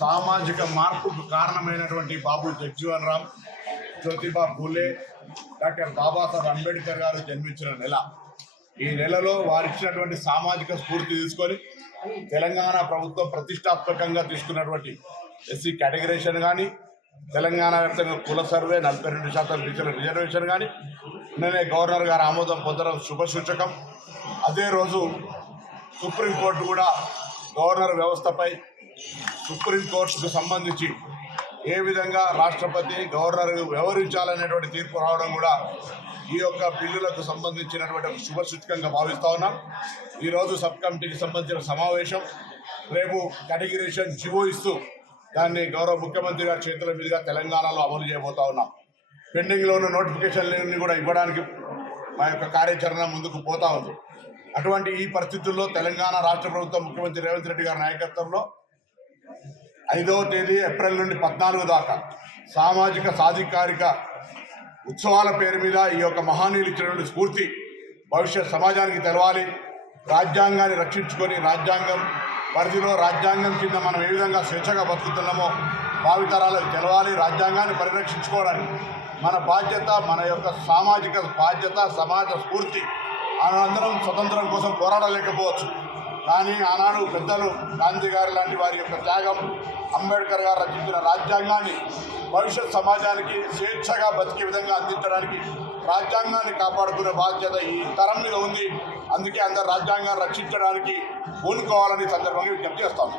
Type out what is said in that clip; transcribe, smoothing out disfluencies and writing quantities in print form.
సామాజిక మార్పుకు కారణమైనటువంటి బాబు జగ్జీవన్ రామ్, జ్యోతిబా పూలే, డాక్టర్ బాబాసాహెబ్ అంబేద్కర్ గారు జన్మించిన నెల. ఈ నెలలో వారిచ్చినటువంటి సామాజిక స్ఫూర్తి తీసుకొని తెలంగాణ ప్రభుత్వం ప్రతిష్టాత్మకంగా తీసుకున్నటువంటి ఎస్సీ కేటగిరేషన్ కానీ, తెలంగాణ వ్యాప్తంగా కుల సర్వే 42% టీచర్ల రిజర్వేషన్ కానీ, నిన్నే గవర్నర్ గారు ఆమోదం పొందడం శుభసూచకం. అదే రోజు సుప్రీంకోర్టు కూడా గవర్నర్ వ్యవస్థపై సుప్రీంకోర్టుకు సంబంధించి ఏ విధంగా రాష్ట్రపతి గవర్నర్ వ్యవహరించాలనేటువంటి తీర్పు రావడం కూడా ఈ యొక్క బిల్లులకు సంబంధించినటువంటి ఒక శుభసూచకంగా భావిస్తూ ఉన్నాం. ఈరోజు సబ్ కమిటీకి సంబంధించిన సమావేశం, రేపు కేటగిరేషన్ జివో ఇస్తూ దాన్ని గౌరవ ముఖ్యమంత్రి గారి చేతుల మీదుగా తెలంగాణలో అమలు చేయబోతా ఉన్నాం. పెండింగ్లో ఉన్న నోటిఫికేషన్లన్నీ కూడా ఇవ్వడానికి మా యొక్క కార్యాచరణ ముందుకు పోతా ఉంది. అటువంటి ఈ పరిస్థితుల్లో తెలంగాణ రాష్ట్ర ప్రభుత్వం ముఖ్యమంత్రి రేవంత్ రెడ్డి గారి నాయకత్వంలో 5వ తేదీ ఏప్రిల్ నుండి 14 దాకా సామాజిక సాధికారిక ఉత్సవాల పేరు మీద ఈ యొక్క మహనీయులు ఇచ్చినటువంటి స్ఫూర్తి భవిష్యత్ సమాజానికి తెలవాలి. రాజ్యాంగాన్ని రక్షించుకొని రాజ్యాంగం పరిధిలో రాజ్యాంగం కింద మనం ఏ విధంగా స్వేచ్ఛగా బతుకుతున్నామో భావితరాలకు తెలవాలి. రాజ్యాంగాన్ని పరిరక్షించుకోవడానికి మన బాధ్యత, మన యొక్క సామాజిక బాధ్యత, సమాజ స్ఫూర్తి. ఆనందరం స్వతంత్రం కోసం పోరాడలేకపోవచ్చు, కానీ ఆనాడు పెద్దలు గాంధీ గారి లాంటి వారి యొక్క త్యాగం, అంబేద్కర్ గారు రచించిన రాజ్యాంగాన్ని భవిష్యత్ సమాజానికి స్వేచ్ఛగా బతికే విధంగా అందించడానికి రాజ్యాంగాన్ని కాపాడుకునే బాధ్యత ఈ తరం మీద ఉంది. అందుకే అందరు రాజ్యాంగాన్ని రక్షించడానికి పూనుకోవాలని సందర్భంగా విజ్ఞప్తి చేస్తాం.